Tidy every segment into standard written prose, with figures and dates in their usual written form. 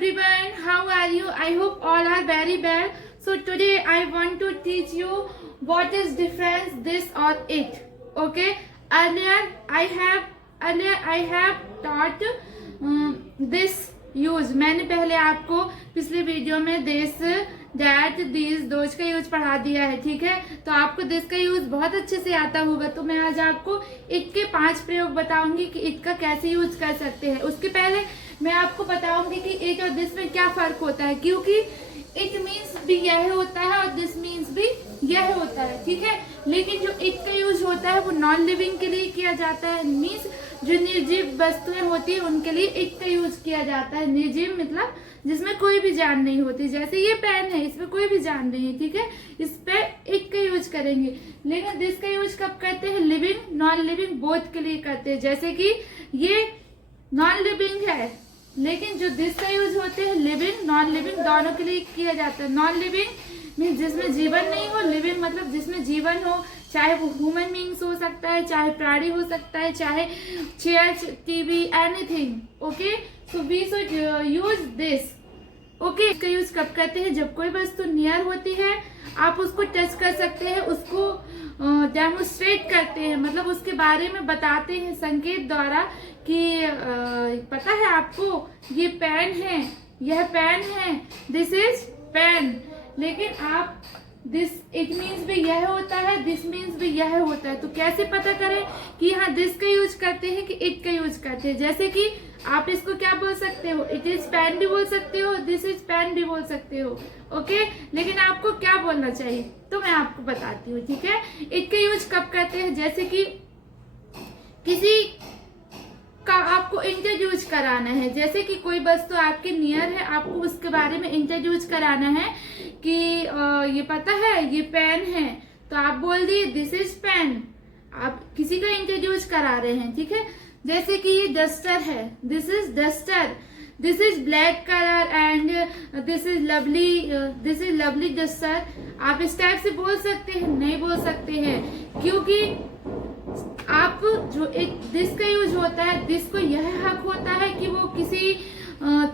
everyone, how are you? I hope all are very well. So today I want to teach you what is difference this or it. Okay, earlier I have taught this use. मैंने पहले आपको पिछले video में this, that, this, those का use पढ़ा दिया है। ठीक है, तो आपको दिस का यूज बहुत अच्छे से आता होगा। तो मैं आज आपको इट के 5 प्रयोग बताऊंगी कि इट का कैसे यूज कर सकते हैं। उसके पहले मैं आपको बताऊंगी कि इट और दिस में क्या फर्क होता है, क्योंकि इट मीन्स भी यह होता है और दिस मीन्स भी यह होता है। ठीक है, लेकिन जो इट का यूज होता है वो नॉन लिविंग के लिए किया जाता है। मीन्स जो निर्जीव वस्तुएं होती है उनके लिए इट का यूज किया जाता है। निर्जीव मतलब जिसमें कोई भी जान नहीं होती, जैसे ये पेन है, इसमें कोई भी जान नहीं है। ठीक है, इस पे इट का यूज करेंगे। लेकिन दिस का यूज कब करते हैं? लिविंग नॉन लिविंग बोथ के लिए करते हैं। जैसे कि ये नॉन लिविंग है, लेकिन जो दिस का यूज होते हैं लिविंग नॉन लिविंग दोनों के लिए किया जाता है। नॉन लिविंग मीन्स जिसमें जीवन नहीं हो, लिविंग मतलब जिसमें जीवन हो, चाहे वो ह्यूमन बींग्स हो सकता है, चाहे प्राणी हो सकता है, चाहे chair, TV, anything. Okay, so we should use this. Okay, इसका यूज कब करते हैं? जब कोई वस्तु नियर होती है, आप उसको टच कर सकते हैं, उसको डेमोन्स्ट्रेट करते हैं, मतलब उसके बारे में बताते हैं संकेत द्वारा कि पता है आपको ये पेन है, यह पेन है, दिस इज पेन। लेकिन आप दिस, इट मीन्स भी यह होता है, दिस मीन्स भी यह होता है। तो कैसे पता करें कि यहाँ दिस का यूज करते हैं कि इट का यूज करते हैं? जैसे कि आप इसको क्या बोल सकते हो? इट इज पेन भी बोल सकते हो, दिस इज पेन भी बोल सकते हो। ओके, लेकिन आपको क्या बोलना चाहिए तो मैं आपको बताती हूँ। ठीक है, इट का यूज कब करते हैं? जैसे कि किसी का आपको इंट्रोड्यूस कराना है, जैसे कि कोई वस्तु आपके नियर है, आपको उसके बारे में इंट्रोड्यूस कराना है कि ये पता है ये पेन है, तो आप बोल दिए दिस इज पेन। आप किसी का इंट्रोड्यूस करा रहे हैं। ठीक है, जैसे कि ये डस्टर है, this is duster, this is black colour and this is lovely duster. आप इस टाइप से बोल सकते हैं? नहीं बोल सकते हैं, क्योंकि आप जो एक दिस का यूज होता है, दिस को यह हक होता है कि वो किसी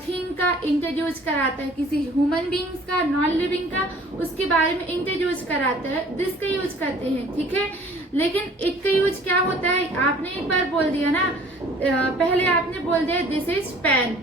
थिंग का इंट्रोड्यूस कराता है, किसी ह्यूमन बींग्स का, नॉन लिविंग का, उसके बारे में इंट्रोड्यूस कराता है, दिस का यूज करते हैं। ठीक है, लेकिन इट का यूज क्या होता है? आपने एक बार बोल दिया ना, पहले आपने बोल दिया दिस इज पेन,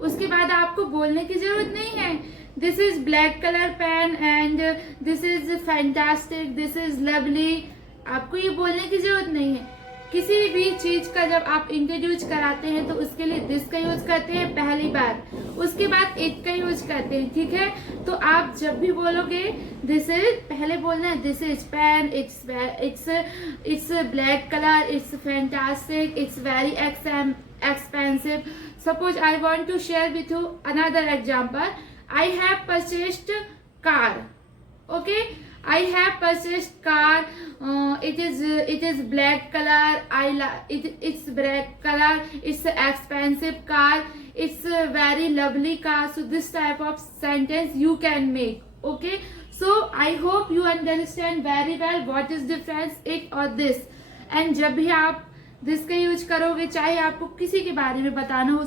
उसके बाद आपको बोलने की जरूरत नहीं है this is black colour pen and this is fantastic, this is lovely. आपको ये बोलने की जरूरत नहीं है। किसी भी चीज का जब आप इंट्रोड्यूस कराते हैं तो उसके लिए दिस का यूज करते हैं पहली बार, उसके बाद इट का यूज करते हैं। ठीक है, तो आप जब भी बोलोगे दिस इज, पहले बोलना है this is pen, it's black colour, it's fantastic, it's very expensive. Suppose I want to share with you another example. I have purchased car. Okay, I have purchased car. It is black color. It's black color. It's expensive car. It's a very lovely car. So this type of sentence you can make. Okay. So I hope you understand very well what is difference it or this. And जब भी आप this का use करोगे, चाहे आपको किसी के बारे में बताना हो,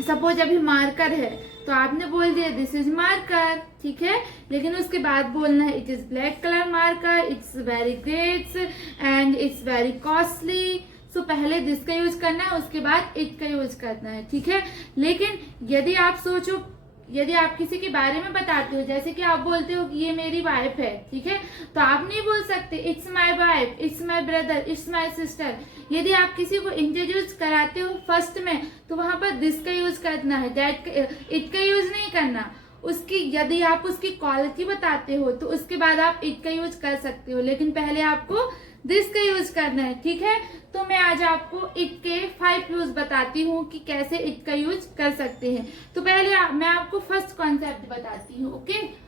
सपोज अभी मार्कर है तो आपने बोल दिया दिस इज मार्कर। ठीक है, लेकिन उसके बाद बोलना है it is black colour marker, it's very great and it's very costly. So पहले दिस का यूज करना है, उसके बाद इट का यूज करना है। ठीक है, लेकिन यदि आप सोचो, यदि आप किसी के बारे में बताते हो, जैसे कि आप बोलते हो कि ये मेरी वाइफ है, ठीक है, तो आप नहीं बोल सकते it's my wife, it's my brother, it's my sister. यदि आप किसी को इंट्रोड्यूस कराते हो फर्स्ट में, तो वहां पर दिस का यूज करना है, इट का यूज नहीं करना। उसकी, यदि आप उसकी क्वालिटी बताते हो तो उसके बाद आप इट का यूज कर सकते हो, लेकिन पहले आपको दिस का यूज करना है। ठीक है, तो मैं आज आपको इट के 5 यूज बताती हूँ कि कैसे इट का यूज कर सकते हैं। तो पहले मैं आपको फर्स्ट कॉन्सेप्ट बताती हूँ। ओके,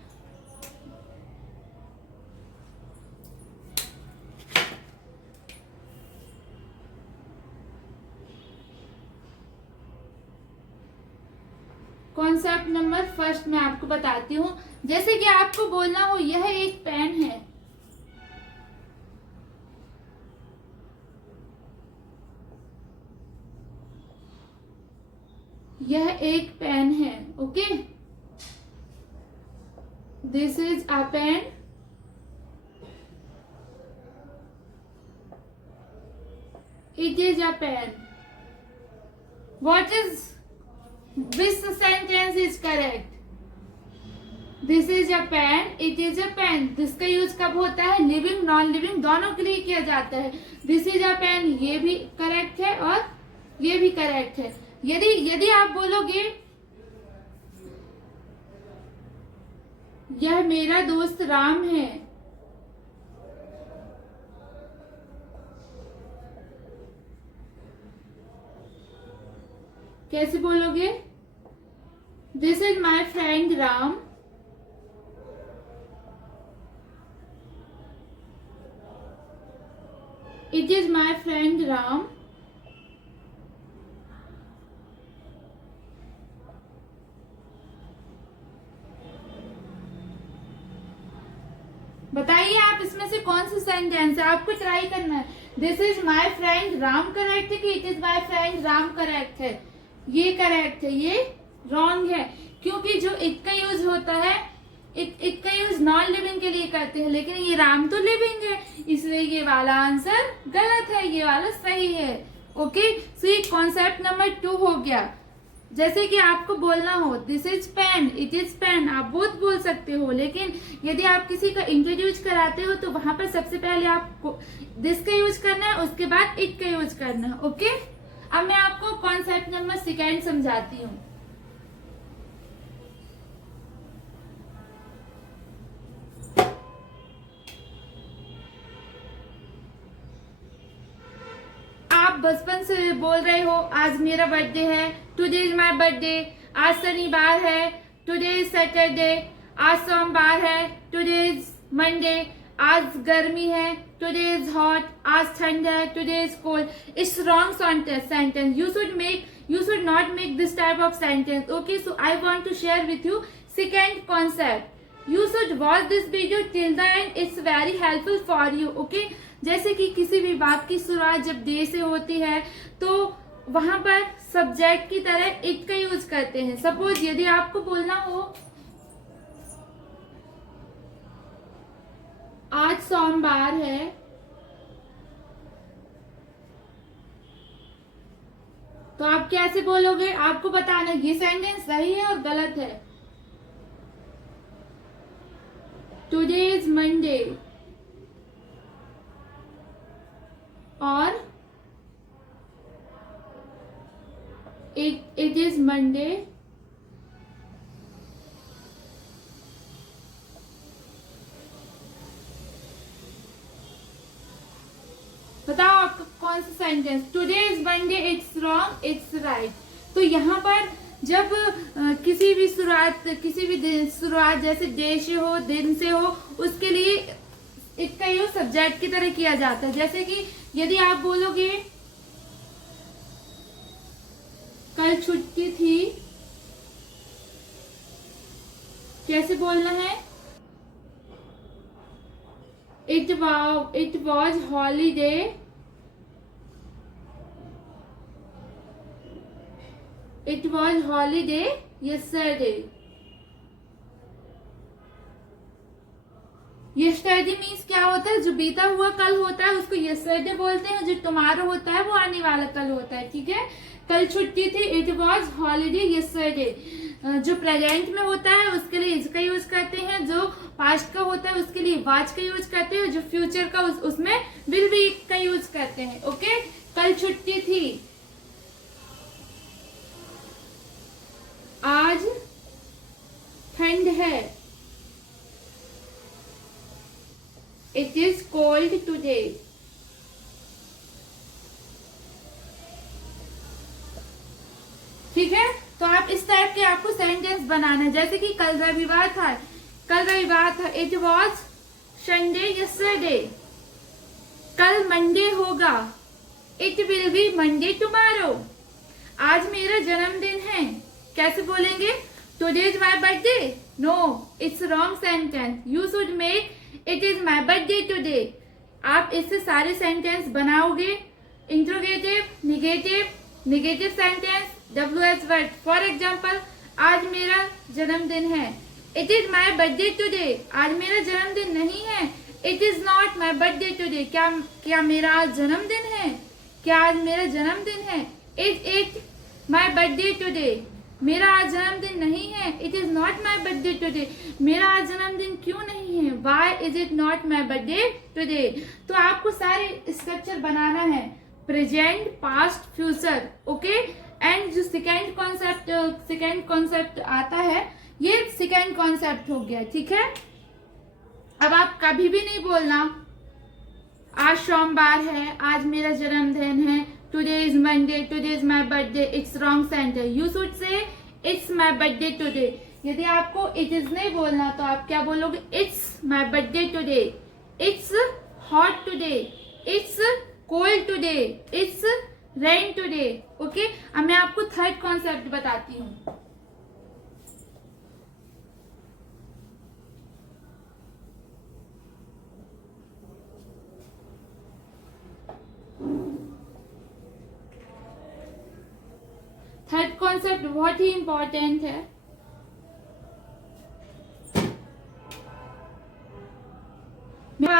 कॉन्सेप्ट नंबर फर्स्ट मैं आपको बताती हूँ। जैसे कि आपको बोलना हो यह एक पेन है, यह एक पेन है. Okay, this is a pen. It is a pen. What is, which sentence is correct? This is a pen. It is a pen. This का यूज कब होता है? लिविंग नॉन लिविंग दोनों के लिए किया जाता है. This is a pen, ये भी करेक्ट है और ये भी करेक्ट है. यदि आप बोलोगे यह मेरा दोस्त राम है, कैसे बोलोगे? This is my friend Ram. It is my friend Ram. बताइए आप इसमें से कौन सी सेंटेंस है, आपको ट्राई करना है. This is my friend Ram correct है कि it is my friend Ram correct है? ये करेक्ट है, ये रॉन्ग है. क्योंकि जो इट का यूज होता है, इट का यूज नॉन लिविंग के लिए करते हैं, लेकिन ये राम तो लिविंग है, इसलिए ये वाला आंसर गलत है, ये वाला सही है. ओके, सो ये कॉन्सेप्ट नंबर 2 हो गया. जैसे कि आपको बोलना हो this is pen, it is pen, आप बोथ बोल सकते हो, लेकिन यदि आप किसी का इंट्रोड्यूस कराते हो तो वहां पर सबसे पहले आपको दिस का यूज करना है, उसके बाद इट का यूज करना है. ओके, अब मैं आपको कॉन्सेप्ट नंबर 2 समझाती हूँ. आप बचपन से बोल रहे हो आज मेरा बर्थडे है, टुडे इज माई बर्थडे. आज शनिवार है, टुडे इज सैटरडे. आज सोमवार है, टुडे इज मंडे. आज गर्मी है, टुडे इज हॉट. आज ठंड है, today is cold. It's wrong sentence. You should not make this type of sentence. Okay, so I want to share with you second concept. You should watch this video till the end. It's very helpful for you. Okay, जैसे कि किसी भी बात की शुरुआत जब day से होती है तो वहां पर सब्जेक्ट की तरह इट का यूज करते हैं. सपोज यदि आपको बोलना हो आज सोमवार है, तो आप कैसे बोलोगे? आपको बताना ये सेंटेंस सही है और गलत है. टुडे इज मंडे और इट इज मंडे. बताओ आपका कौन सा sentence? Today is Monday, it's wrong, it's right. तो यहाँ पर जब किसी भी शुरुआत जैसे डे से हो, दिन से हो, उसके लिए इट का यूज सब्जेक्ट की तरह किया जाता है. जैसे कि यदि आप बोलोगे कल छुट्टी थी, कैसे बोलना है? It was holiday. It was holiday yesterday. yesterday means क्या होता है? जो बीता हुआ कल होता है उसको yesterday बोलते हैं. जो tomorrow होता है वो आने वाला कल होता है. ठीक है, कल छुट्टी थी, इट वॉज हॉलीडे yesterday. जो प्रेजेंट में होता है उसके लिए इज का यूज करते हैं, जो पास्ट का होता है उसके लिए वाज का यूज करते हैं, जो फ्यूचर का उसमें विल बी का यूज करते हैं. ओके, कल छुट्टी थी, आज ठंड है, इट इज कोल्ड टुडे. ठीक है, तो आप इस टाइप के आपको सेंटेंस बनाना है. जैसे कि कल रविवार था, इट वॉज संडे यस्टरडे. कल मंडे होगा, it will be Monday tomorrow. आज मेरा जन्मदिन है, कैसे बोलेंगे? Today is my birthday. No, it's wrong sentence. You should make it is my birthday today. आप इससे सारे सेंटेंस बनाओगे, interrogative, negative, negative sentence WH word. For example, आज मेरा जन्मदिन है। It is my birthday today. आज मेरा जन्मदिन नहीं है। It is not my birthday today. क्या मेरा आज जन्मदिन है? क्या आज मेरा जन्मदिन है? It my birthday today. मेरा आज जन्मदिन नहीं है। It is not my birthday today. मेरा आज जन्मदिन क्यों नहीं है? Why is it not my birthday today. तो आपको सारे स्ट्रक्चर बनाना है, present, past, future. Okay, and जो सेकेंड कॉन्सेप्ट आता है, ये सेकेंड कॉन्सेप्ट हो गया। ठीक है, अब आप कभी भी नहीं बोलना आज सोमवार है, आज मेरा जन्मदिन है, today is Monday, today is my birthday. It's wrong sentence. You should say it's my birthday today. यदि आपको इट इज नहीं बोलना तो आप क्या बोलोगे? It's my birthday today, it's hot today, it's cold today, it's rain today. Okay, अब मैं आपको थर्ड कॉन्सेप्ट बताती हूँ। थर्ड कॉन्सेप्ट बहुत ही इंपॉर्टेंट है। मैं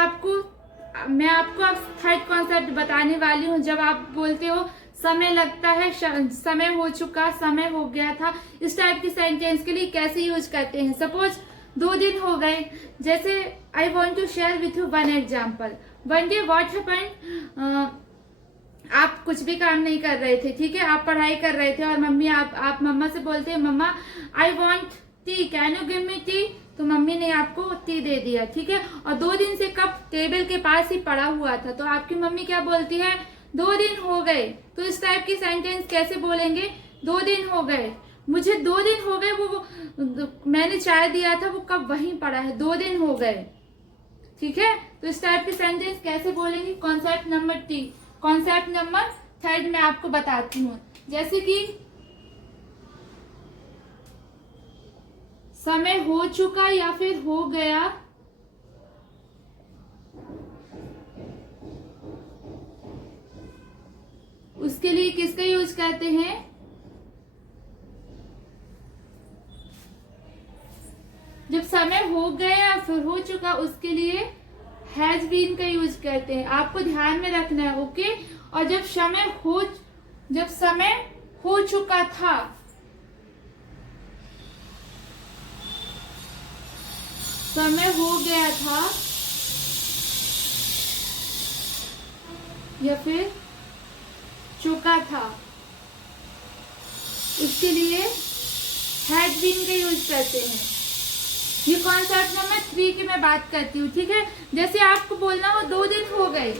आपको अब थर्ड कॉन्सेप्ट बताने वाली हूँ। जब आप बोलते हो समय लगता है, समय हो चुका, समय हो गया था, इस टाइप के सेंटेंस के लिए कैसे यूज करते हैं। सपोज 2 दिन हो गए, जैसे I want to share with you one example. One day what happened, आप कुछ भी काम नहीं कर रहे थे, ठीक है, आप पढ़ाई कर रहे थे और मम्मी आप मम्मा से बोलते हैं, mamma I want tea, can you give me tea. तो मम्मी ने आपको टी दे दिया, ठीक है, और 2 दिन से कप टेबल के पास ही पड़ा हुआ था। तो आपकी मम्मी क्या बोलती है? 2 दिन हो गए। तो इस टाइप की सेंटेंस कैसे बोलेंगे? 2 दिन हो गए, मुझे 2 दिन हो गए, वो मैंने चाय दिया था, वो कप वहीं पड़ा है, 2 दिन हो गए। ठीक है, तो इस टाइप की सेंटेंस कैसे बोलेंगे? कॉन्सेप्ट नंबर 3 मैं आपको बताती हूँ। जैसे कि समय हो चुका या फिर हो गया, उसके लिए किसका यूज करते हैं? जब समय हो गया या फिर हो चुका, उसके लिए हैज बीन का यूज करते हैं। आपको ध्यान में रखना है। ओके, और जब समय हो चुका था, समय हो गया था या फिर चुका था, उसके लिए हैज बीन का यूज करते हैं। ये कॉन्सेप्ट नंबर 3 की मैं बात करती हूँ। ठीक है, जैसे आपको बोलना हो 2 दिन हो गए,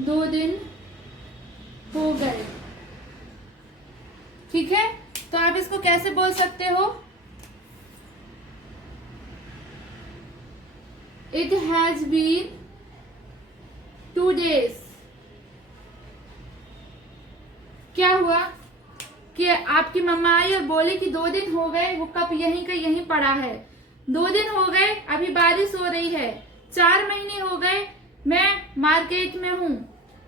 2 दिन हो गए, ठीक है, तो आप इसको कैसे बोल सकते हो? It has been 2 days। क्या हुआ कि आपकी मम्मा आई और बोली कि 2 दिन हो गए, वो कप यहीं का यहीं पड़ा है। 2 दिन हो गए, अभी बारिश हो रही है। 4 महीने हो गए, मैं मार्केट में हूँ।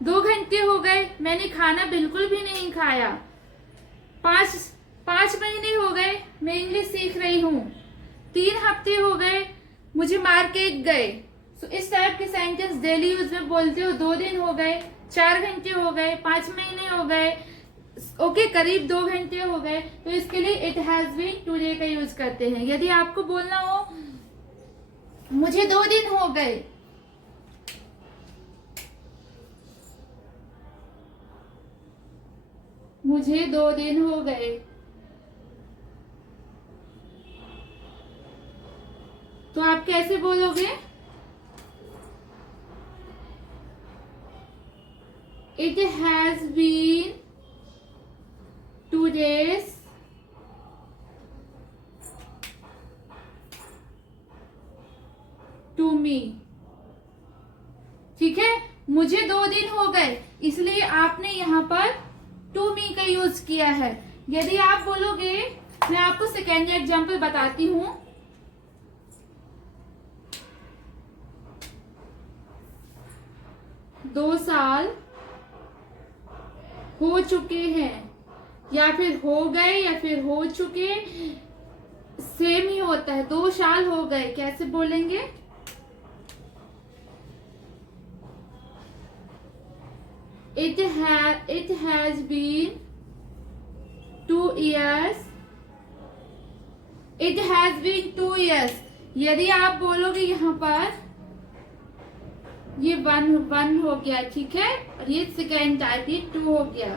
2 घंटे हो गए, मैंने खाना बिल्कुल भी नहीं खाया। 5 महीने हो गए, मैं इंग्लिश सीख रही हूँ। 3 हफ्ते हो गए, मुझे मार्केट गए। तो इस टाइप के सेंटेंस डेली यूज में बोलते हो। 2 दिन हो गए, 4 घंटे हो गए, 5 महीने हो गए, ओके, करीब 2 घंटे हो गए। तो इसके लिए इट हैज बीन टुडे का यूज करते हैं। यदि आपको बोलना हो मुझे 2 दिन हो गए, मुझे 2 दिन हो गए, तो आप कैसे बोलोगे? It has been 2 days to me. ठीक है, मुझे 2 दिन हो गए, इसलिए आपने यहाँ पर टू मी का यूज किया है। यदि आप बोलोगे, मैं आपको सेकेंड एग्जाम्पल बताती हूँ। 2 साल हो चुके हैं, या फिर हो गए या फिर हो चुके, सेम ही होता है। 2 साल हो गए कैसे बोलेंगे? It has been 2 years. It has been 2 years. यदि आप बोलोगे यहाँ पर ये 1 हो गया, ठीक है, और ये सेकेंड टाइप ये 2 हो गया।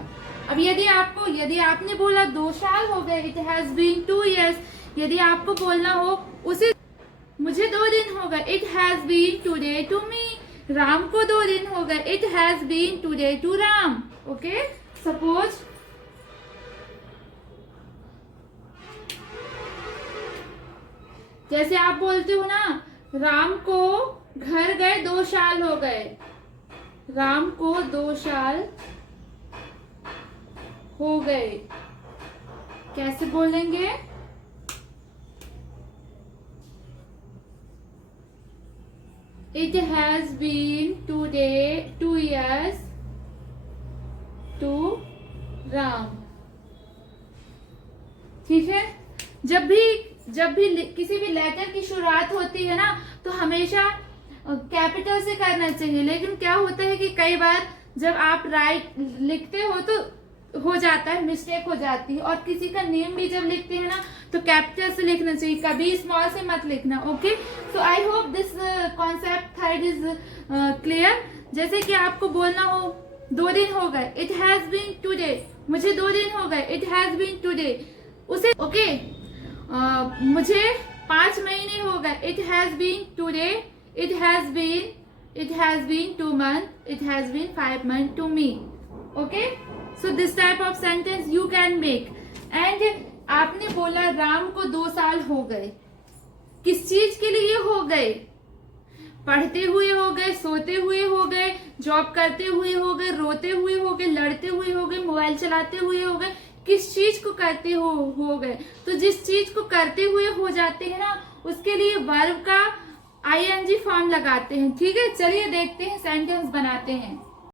अब यदि आपने बोला 2 साल हो गए, इट हैज बीन 2 years, यदि आपको बोलना हो उसे मुझे 2 दिन हो गए, it has been today to me. Ram को 2 दिन हो गए, it has been today to Ram. Okay, suppose जैसे आप बोलते हो ना, राम को घर गए 2 साल हो गए, राम को 2 साल हो गए, कैसे बोलेंगे? It has been 2 years to Ram। ठीक है, जब भी किसी भी लेटर की शुरुआत होती है ना, तो हमेशा कैपिटल से करना चाहिए। लेकिन क्या होता है कि कई बार जब आप लिखते हो तो हो जाता है, मिस्टेक हो जाती है। और किसी का नेम भी जब लिखते हैं ना, तो कैपिटल से लिखना चाहिए, कभी स्मॉल से मत लिखना। Okay, so I hope this concept third is clear. जैसे कि आपको बोलना हो 2 दिन हो गए, इट हैज बीन टुडे, मुझे 2 दिन हो गए, इट हैज बीन टुडे। उसे ओके, मुझे 5 महीने हो गए, it has been today, it has been 2 months, it has been 5 months to me। okay, so this type of sentence you can make। and आपने बोला राम को 2 साल हो गए, किस चीज के लिए हो गए? पढ़ते हुए हो गए, सोते हुए हो गए, जॉब करते हुए हो गए, रोते हुए हो गए, लड़ते हुए हो गए, मोबाइल चलाते हुए हो गए, किस चीज को करते हो गए? तो जिस चीज को करते हुए हो जाते हैं ना, उसके लिए वर्ब का ing फॉर्म लगाते हैं। ठीक है, चलिए देखते हैं, सेंटेंस बनाते हैं।